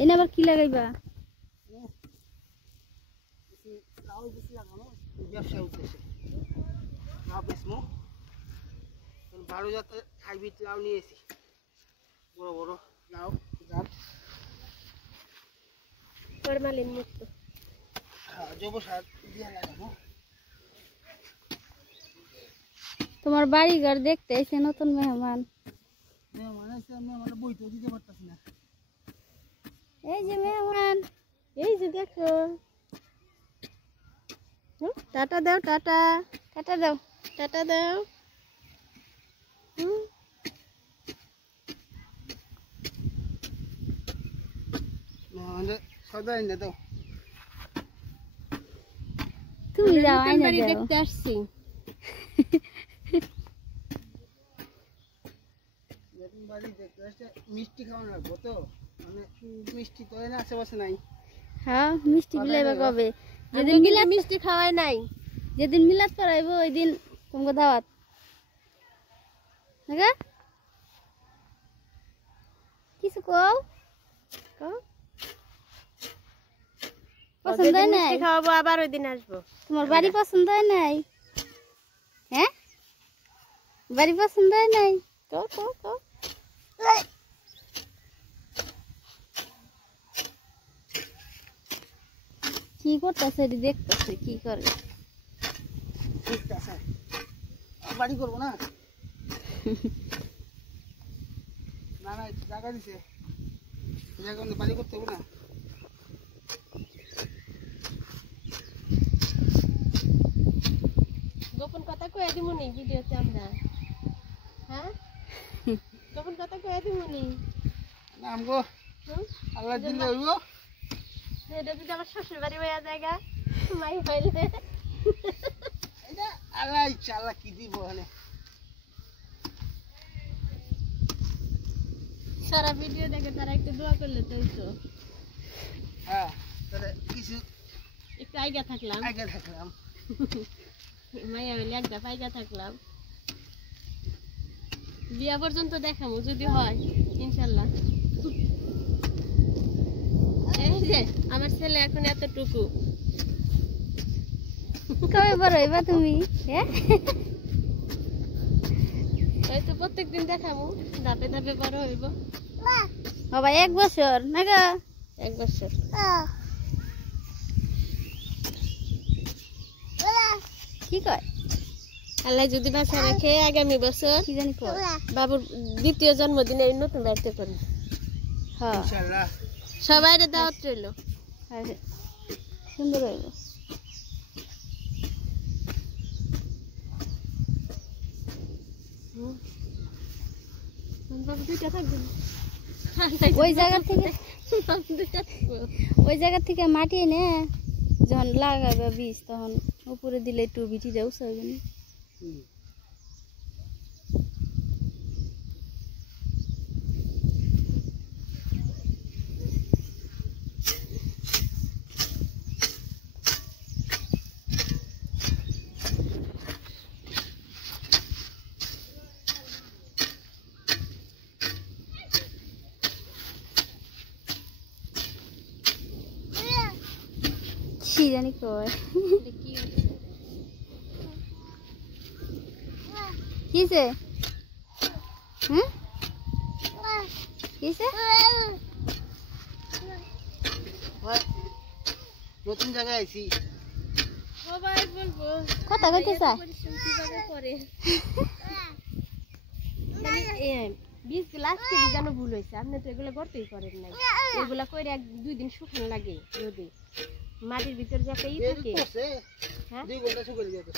এনে আবার কি লাগাইবা? লাউ বেশি লাগানো ব্যবসা উদ্দেশ্যে লাউ বেচমো ভালো জাতের হাইব্রিড লাউ নিয়েছি বড় বড় লাউ জাত ফরমালিন মুক্ত জৈব সার দিয়ে লাগাবো। তোমার বাড়ি ঘর দেখতে এসে নতুন মেহমান। মেহমান এসে আমি আমার বইতে দিতে পারতাছি না। এই যে মেহমান, এই যে দেখো টাটা দাও টাটা টাটা দাও। টাটা দাও মেহমানদের সদা এনে দাও। তুমি যাও, নতুন আইনা বাড়ি দাও। দেখতে আসছি নতুন বাড়ি দেখতে আসছে মিষ্টি খাওয়ানো লাগবো তো মানে মিষ্টি তো এনে আশেপাশে নাই। হ্যাঁ মিষ্টি বিলাইবা কবে? যেদিন মিলাদ মিষ্টি খাওয়াই নাই যেদিন মিলাদ করাইবো ওই দিন তোমাকে দাওয়াত। নাকি কিছু কও? পছন্দ হয় নাই? মিষ্টি খাওয়াবো আবার ওই দিন আসবো। তোমার বাড়ি পছন্দ হয় নাই? হ্যাঁ বাড়ি পছন্দ হয় নাই? কও কও কও কি করতেছে দেখতেছে কি করে? ঠিক আছে বাড়ি করবো না না না জায়গা দিছে জায়গা বাড়ি করতে হবে না। গোপন কথা কয়ে দিমুনি ভিডিওতে আমরা। হ্যাঁ গোপন কথা কয়ে দিমুনি না আমগো আল্লাহ দিলে হইব। এটা যদি আমার শ্বশুর বাড়ি হইয়া জায়গা মাই হইলে এটা আল্লাহ ইচ্ছা আল্লাহ কি দিব মানে সারা ভিডিও দেখে তারা একটু দোয়া করলে তো হইতো। হ্যাঁ তাহলে কিছু একটু আইগা থাকলাম আগে থাকলাম মাইয়া হইলে একটা পাইগা থাকলাম বিয়া পর্যন্ত দেখামু যদি হয় ইনশাল্লাহ। এই যে আমার ছেলে এখন এতটুকু কবে বড় হইবা তুমি? হ্যাঁ এই তো প্রত্যেকদিন দেখামু ধাপে ধাপে বড় হইব। বাবা 1 বছর নাকি? 1 বছর কি কয়? আল্লাহ যদি বাঁচা রাখে আগামী বছর কি জানি কয়? বাবুর দ্বিতীয় জন্মদিনে নতুন বাড়িতে করি। হ্যাঁ ইনশাআল্লাহ সবাই দাওয়াত রইল। সুন্দর হইব। বাবু দুইটা থাকবে ওই জায়গা থেকে দুইটা থাকবো। ওই জায়গা থেকে মাটি এনে যখন লাগাবে বীজ তখন উপরে দিলে একটু বিটিটা উঁচা হইবে না? কি জানি কয়? কিসে? কিসে? নতুন জায়গায় আইছি সবাই বলবো কথা কইতে চায়? পরিশ্রম কিভাবে করে। বীজ লাস্টে বীজাণু ভুল হয়েছে আপনি তো এগুলো করতেই করেন নাই। এগুলা করে 1-2 দিন শুকান লাগে রোদে মাটির ভিতর যে একটা ই থাকে। হ্যাঁ 2 ঘন্টা শুকিয়ে যাবে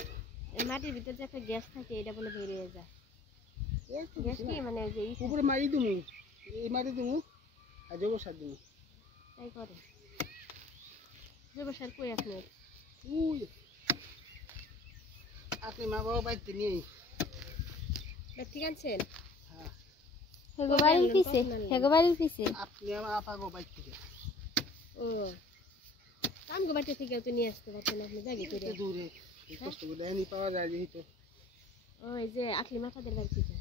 মাটির ভিতর যে একটা গ্যাস থাকে এটা বলে বের হয়ে যায়। গ্যাস কি মানে যে উপরে মারি দিমু এই মারি দিমু আর জৈব সার দিমু তাই করে জৈব সার কই আপনার? উই আপনি মা বাবা বাইতে নিয়ে ঠিক আছেন? হ্যাঁ হেগোবাড়ির পিছে, হেগোবাড়ির পিছে। আপনি আমার আপাগো বাইক থেকে ও আমগো বাড়ি থেকে তো নিয়ে আসতে পারতেন আপনি জায়গা করে দূরে কষ্ট করে এনি পাওয়া যায় যেহেতু। ওই যে আকলি মাথাদের বাড়ি থেকে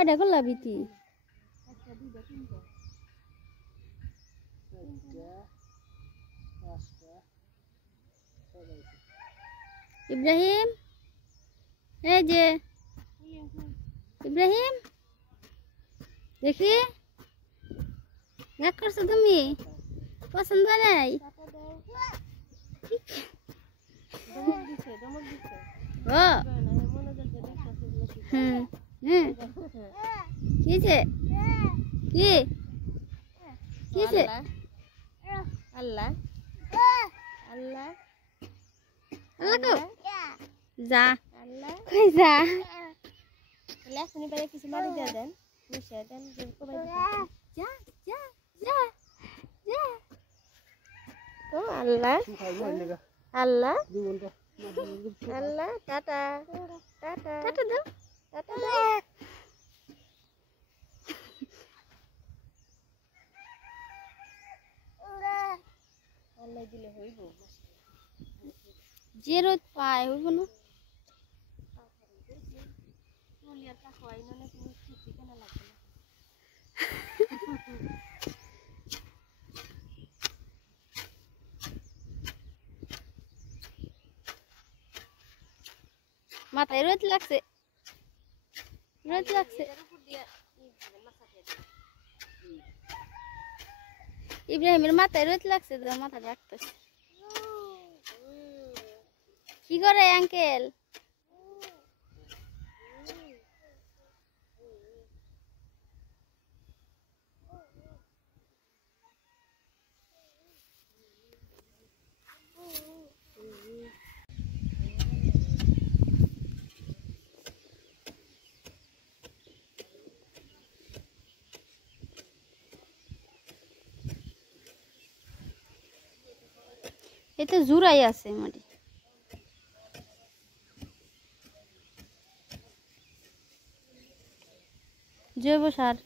কয়টা করলা বিটি? চারটা, পাঁচটা, ছয়টা। ইব্রাহিম, এই যে ইব্রাহিম, দেখি রাগ করছো তুমি? পছন্দ নাই? ধমক দিছে ও হুম হুম, কিছে কি কিছে? আল্লাহ আল্লাহ আল্লাহ কো যা, আল্লাহ কই যা? লেসনি বাইরে কিছু মারি দিয়ে দেন, মিশিয়ে দেন, কোবাই যা যা যা যা। ও আল্লাহ খাইবো এনেকা আল্লাহ 2 ঘন্টা। আল্লাহ টাটা টাটা টাটা দাও। টাটা দাও। আল্লাহ দিলে হইব যে রোদ পায় হইব না? মুলিয়ার কা হয় না কোনো কিছু কেনা লাগবে না। মাথায় রোদ লাগছে, রোদ লাগছে। ইব্রাহিমের মাথায় রোদ লাগছে তো মাথা রাখতেছে। কি করে আঙ্কেল? এই তো জুড়াই আছে মাটি। জৈব সার।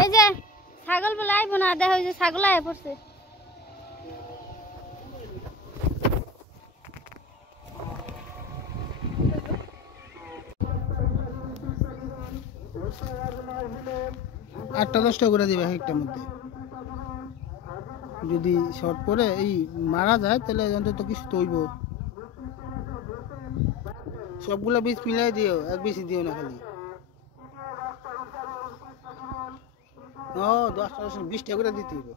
এই যে ছাগল বলে আইব না, দেখা যে ছাগল আয় পড়ছে। আটটা 10টা করে দিবে একটার মধ্যে। যদি শর্ট পরে এই মারা যায় তাহলে অন্তত কিছু তৈব। সবগুলা বীজ মিলাই দিও, এক বেশি দিও না খালি। ও 10টা 20টা করে দিতে হবে।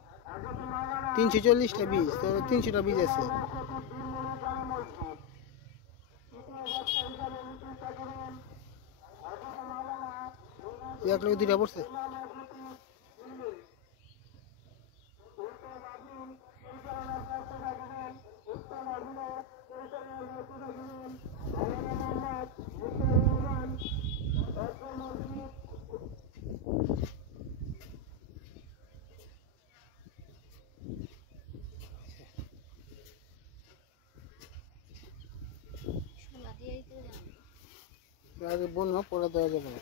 340টা বীজ, তো 300টা বীজ আছে। এক লোক 2টা পড়ছে। আগে বলবো পরে দেওয়া যাবে না।